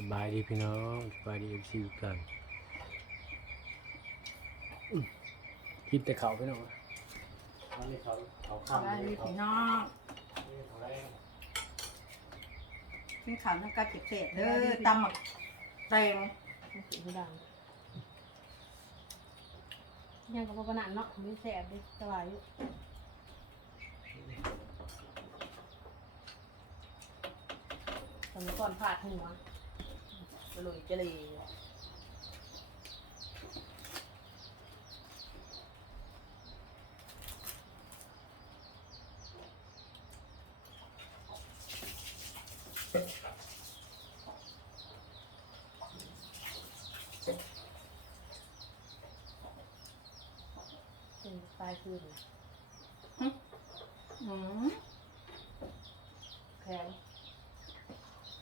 สบายดีพี่น้องสบายดีเอฟซีกันอื้อกินแต่เขาพี่น้องวันนี้เขาเขาสบายดีพี่น้องกินข้าวน้ำกาเจ็บเศษเด้อตำหมักแตงมันสีผู้ดังยังกับปนันเนาะมีแสบดิสบายอยู่ตอนก่อนพาดหัว กระลุยกระลีเป็นตายคืนอืมแข็ง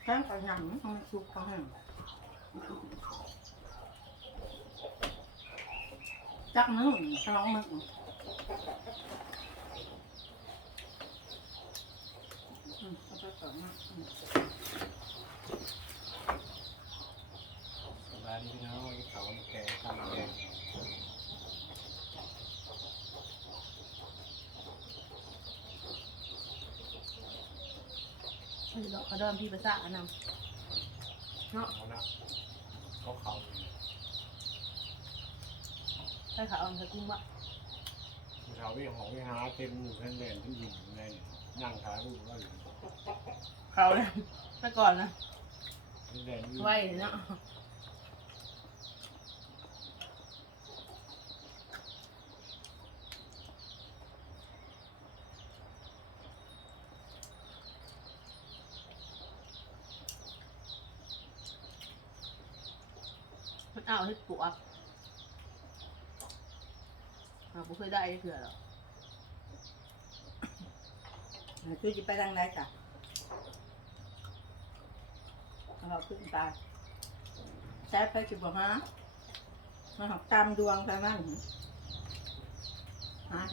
แข้งกระหน่ำมันสุกกระหน่ำ จักนึงสองมึงอืมเอาไปก่อนนะอืมสบายดีพี่น้องวันนี้เขาแกงทำแกงมันดอกเขาเดิมพี่ภาษาอันนำเนาะเขาะ เขาเขาใช่ค่ะเอาไปกุ้งบะเขาวิ่งของวิ่งหาเต็มหมู่แผ่นแดนที่ยิงในนั่งขายรูปว่าอยู่เขาเลยไปก่อนนะแผ่นแดนที่ไว้เนาะ มันเอาให้ปวกเราไม่เคยได้เถื่อหรอกคือจะไปทางไหนจ้ะเราขึ้นตาแซ่บไปจุบฮะมาหอกตามดวงไปมั่งฮะเ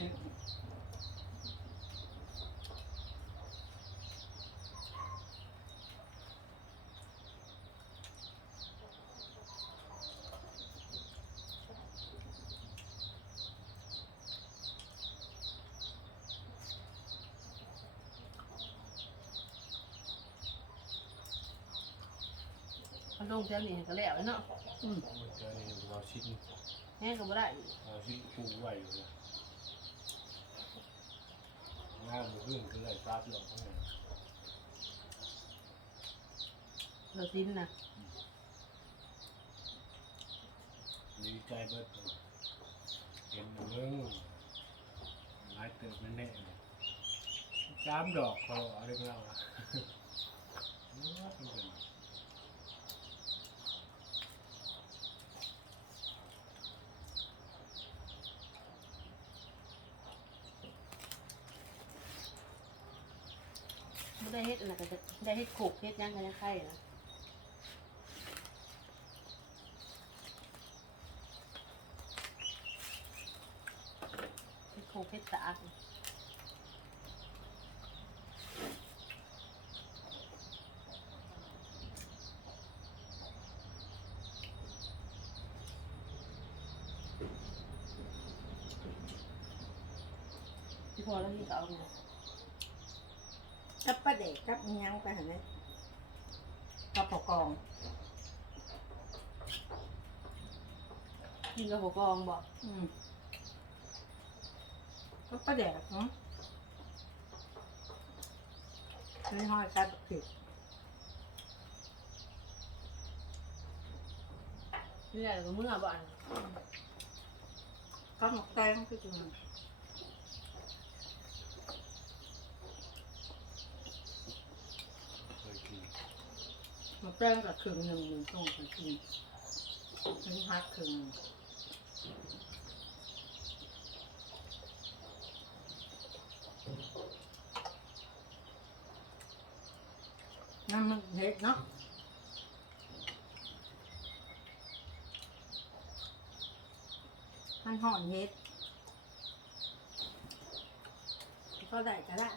ดี๋ยวมันลงเท่านี้ก็แล้วเนาะอืมมันเจอในเราชิ้นแห้งก็ไม่ได้อีกเราชิ้นปูไว้อยู่เลยงานมันขึ้นก็เลยทราบหรอกทั้งนั้นเราสิ้นนะดีใจเบิดเลยเห็นมึงหลายเติบแน่แน่เลยสามดอกเขาเอาเรื่องเล่าอะเนื้อเป็นกันไม่ ได้เฮ็ดอะก็จะได้เฮ็ดโขกเฮ็ดยังกันยังไข่นะเฮ็ดโขกเฮ็ดสากพอแล้วที่เขาเอาไง กับประเด็กกับอิหยังไปเห็นไหมกับปกกองกินกับหัวกองบอกอืมกับประเด็กเนาะไม่ห้อยกัดผิดนี่แหละก็เมื่อบ้านก็หมกแตงก็จะมัน เคยกิน ห มกแตงกับเครึ่องหนึ่งหนึ่งตรงกันกินมันพักเครึ่งหนึ่งนั่นมันเห็ดเนาะมันห่อนเห็ดก็ได้ก็ได้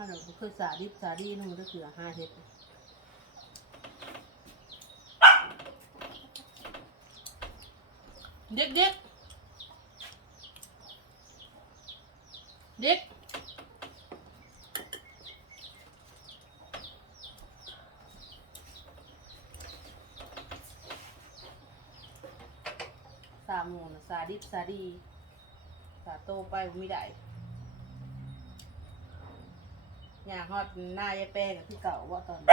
ถ้า เคยสาดิบสาดีนึงมันก็คือห้าเฮ็ดเด็กเด็กเด็กสามโมงนะสาดิบสาดี สาโตไปไม่ได้ อยากฮอดหน้ายายแป้กับที่เก่าว่าตอนนี้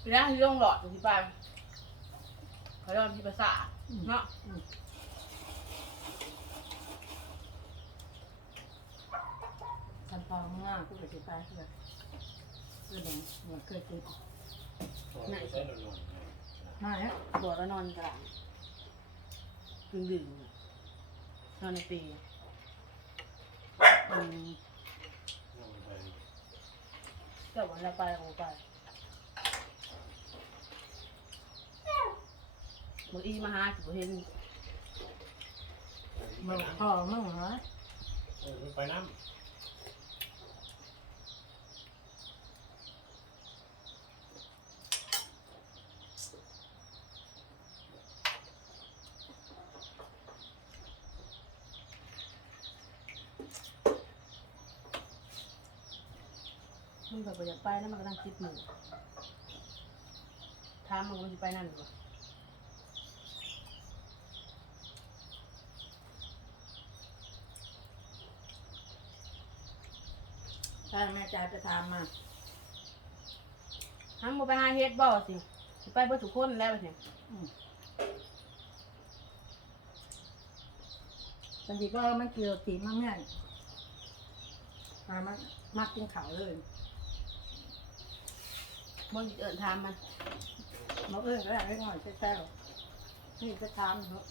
ไปนั่งที่โรงหลอดที่บ้านเขาเรียกว่าที่ภาษาเนาะ คันพ อง่ากูก็สิตายเพื่อเพื่อแดงเหมือนเคยกินไหนใช้นอนนอนมาแล้วตัวแล้วนอนกลางดึงดึงนอนในปีอืมเจ้าวันละไปเอไปบางอีมาหาสิบเห็นมึงพ่อมึงเหรอไปน้ำ มึงแบบอยากไปแล้วมันก็นั่งคิดหมู่ถามมึงว่าจะไปนั่นหรือเปล่าถ้าแม่จ่ายไปทำมาถามมึงไปหาเฮ็ดบ่สิสิไปเบ่ทุกคนแล้วสิอืมสันติก็มันเกี่ยวตีมั่งเนี่ยมามันมักกินข้าวเลย มึงสิเอิ้นถามมันมาเอ้ยก็ได้ให้หน่อยแซ่วนี่ก็ทำเถอะ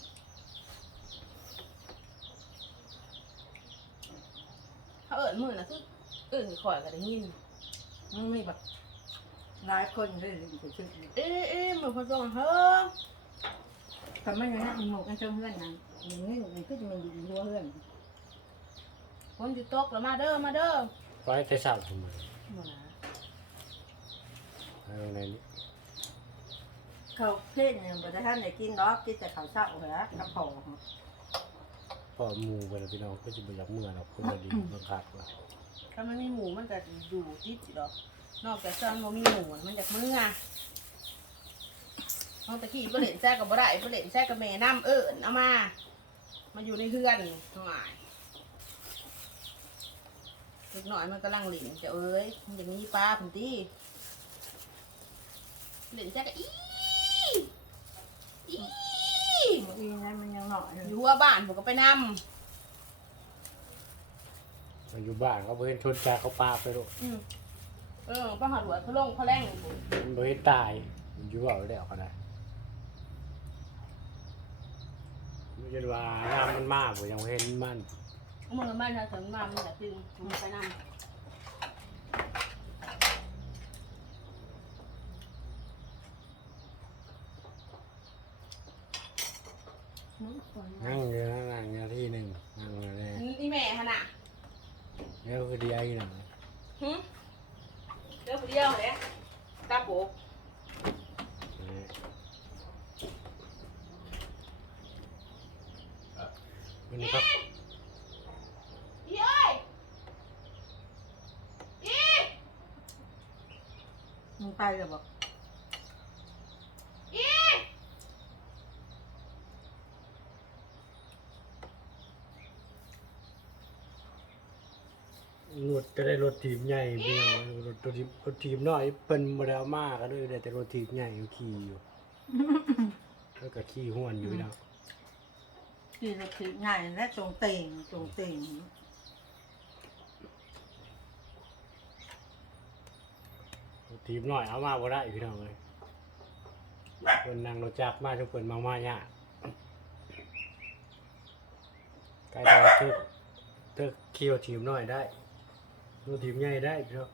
เขาเอิ้นมึงน่ะคือเอิ้นข่อยก็ได้ยินมันมีแบบหลายคนเลยถึงจะชื่อเอ๊ะเอ๊ะมึงพอส่งเฮ้อทำไมอย่างนั้นหมูกันเจ้าเพื่อนนะอย่างนี้มันก็จะมีอยู่รั้วเพื่อนคนสิตกแล้วมาเด้อมาเด้อไปแต่เช้าทำไม บ่นะเอาในนี้เขาเพ่งเนี่ยบ่ได้ท่านไหนกินดอกกินแต่ข้าวเช้าเหรอกระเพาะพอหมูไปแล้วพี่น้องก็จะไปยักเมื่อเราคุณดีเมืองขาดว่าถ้ามันมีหมูมันก็อยู่ติดสิดอก นอกจากซันบ่มีหมูน่ะมันจากมืออะเฮาตะกี้บ่เล่นแซ่กับบ่ได้บ่เล่นแซ่กับแม่น้ำเอิ้นเอามา มาอยู่ในเฮือนทั้งหลายเล็กน้อยมันกำลังหลินจะเอ้ยมันอย่างนี้ป้าพุ่นติ เล่นแซ่กับอีอีหมูอีนั้นมันยังหน่อยอยู่หัวบ้านผมก็ไปนำมันอยู่บ้านเขาไปเห็นชนจากเขาปาไปลูกอืมเออป้าหอดหัวเขาลงเขาแรงมันไปเห็นตายมันอยู่เอาได้เอาก็ได้ไม่ใช่ว่าน้ำมันมากผมยังบ่เห็นมันมันก็ไม่ใช่ถึงมามันจะตึงมันไปนำ นั่งอยู่นั่งนั่งอยู่ที่หนึ่งนั่งอยู่เลยนี่แม่ฮะน่ะแล้วคือดีไอ้หนังหึเดี๋ยวผู้เดียวเลยตาโบกวันนี้ครับอีเอ้ยอีมึงไปเลยบอก อี รถจะได้รถทีมใหญ่เพียงรถทีมรถทีมน้อยเป็นโมเดลมากก็เลยได้แต่รถทีมใหญ่อยู่ขี่อยู่แล้วก็ขี่ห้วนอยู่แล้วที่จะถือง่ายและตรงเต่งตรงเต่งรถทีมน้อยเอามาบ่ได้พี่น้องเลยคนนั่งรถจักรมาทุกคนมามายากกายดาวทึกทึกเคี่ยวทีมน้อยได้ ดูทีมใหญ่ได้พี่น้อง